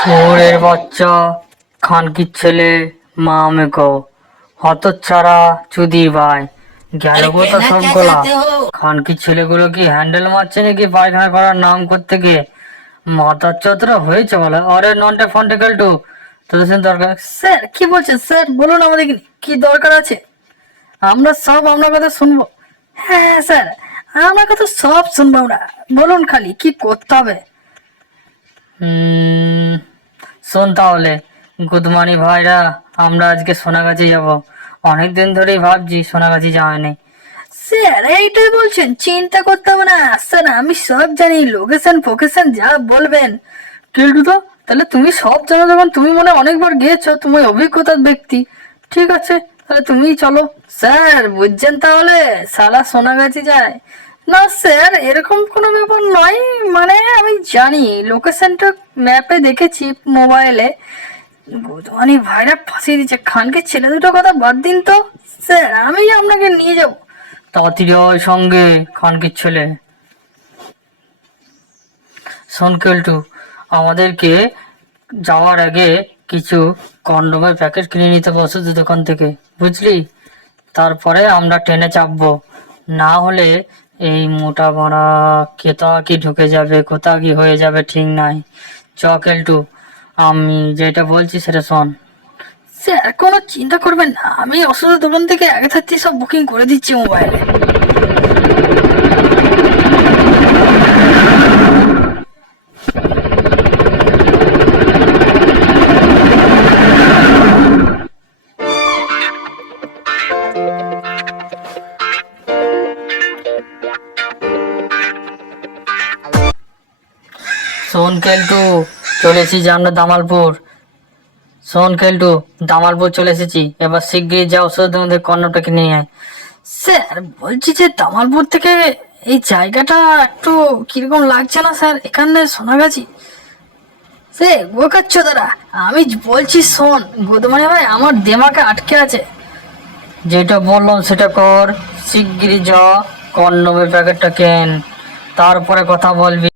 শুয়োরের বাচ্চা, খানকির ছেলে, মা মেকো, হতচ্ছাড়া, চুদির ভাই, গেল কোথা সবগুলা। খানকির ছেলেগুলো কি হ্যান্ডেল মারছে নাকি পায়খানা করার নাম করতে গিয়ে? মাথার চতরা হয়েছে বলে। আরে নন্টে ফন্টে কেলটু, তোদের সঙ্গে দরকার। স্যার কি বলছেন স্যার, বলুন আমাদের কি দরকার আছে? আমরা সব আপনার কথা শুনবো। হ্যাঁ হ্যাঁ স্যার, আমার কথা সব শুনবো আমরা। বলুন খালি কি করতে হবে। শোন তাহলে গুদমানি ভাইরা, আমরা আজকে সোনাগাছি যাব। অনেকদিন ধরেই ভাবছি সোনাগাছি যাওয়া নেই। স্যার এইটাই বলছেন, চিন্তা করতে হবে না স্যার, আমি সব জানি, লোকেশন ফোকেশন যা বলবেন। কেলটু তো, তাহলে তুমি সব জানো যখন, তুমি মনে হয় অনেকবার গিয়েছো, তুমি অভিজ্ঞতার ব্যক্তি। ঠিক আছে, তাহলে তুমিই চলো। স্যার বুঝছেন তাহলে, সালা সোনাগাছি যায় না স্যার, এরকম কোনো ব্যাপার নয়। মানে আমি জানি, লোকেশনটা ম্যাপে দেখেছি মোবাইলে। গোদমানি ভাইরা ফাঁসিয়ে দিচ্ছে। খানকে ছেলে দুটো কথা বাদ দিন তো স্যার, আমি আপনাকে নিয়ে যাব। তাড়াতাড়ি হয় সঙ্গে, খানকির ছেলে। শোন কেলটু, আমাদেরকে যাওয়ার আগে কিছু কন্ডোমের প্যাকেট কিনে নিতে হবে ওষুধের দোকান থেকে, বুঝলি? তারপরে আমরা ট্রেনে চাপবো। না হলে এই মোটা বড়া কেতা কি ঢুকে যাবে, কোথা কি হয়ে যাবে ঠিক নাই। চ কেলটু, আমি যেটা বলছি সেটা শোন। স্যার কোনো চিন্তা করবেন না, আমি ওষুধের দোকান থেকে আগে থাকতে সব বুকিং করে দিচ্ছি মোবাইলে। শোন কেলটু, চলে এসেছি আমরা দামালপুর। শোন কেলটু, দামালপুর চলে এসেছি, এবার শিগগিরই যাও ওষুধের দোকান থেকে কন্ডমটা কিনে নিয়ে আয়। স্যার বলছি যে দামালপুর থেকে এই জায়গাটা একটু কিরকম লাগছে না স্যার, এখানে সোনাগাছি। সে বোকাচ্ছ দাদা, আমি বলছি শোন গুদমানি ভাই, আমার দেমাকে আটকে আছে। যেটা বললাম সেটা কর, শিগগিরই যা, কন্ডমের প্যাকেটটা কেন, তারপরে কথা বলবি।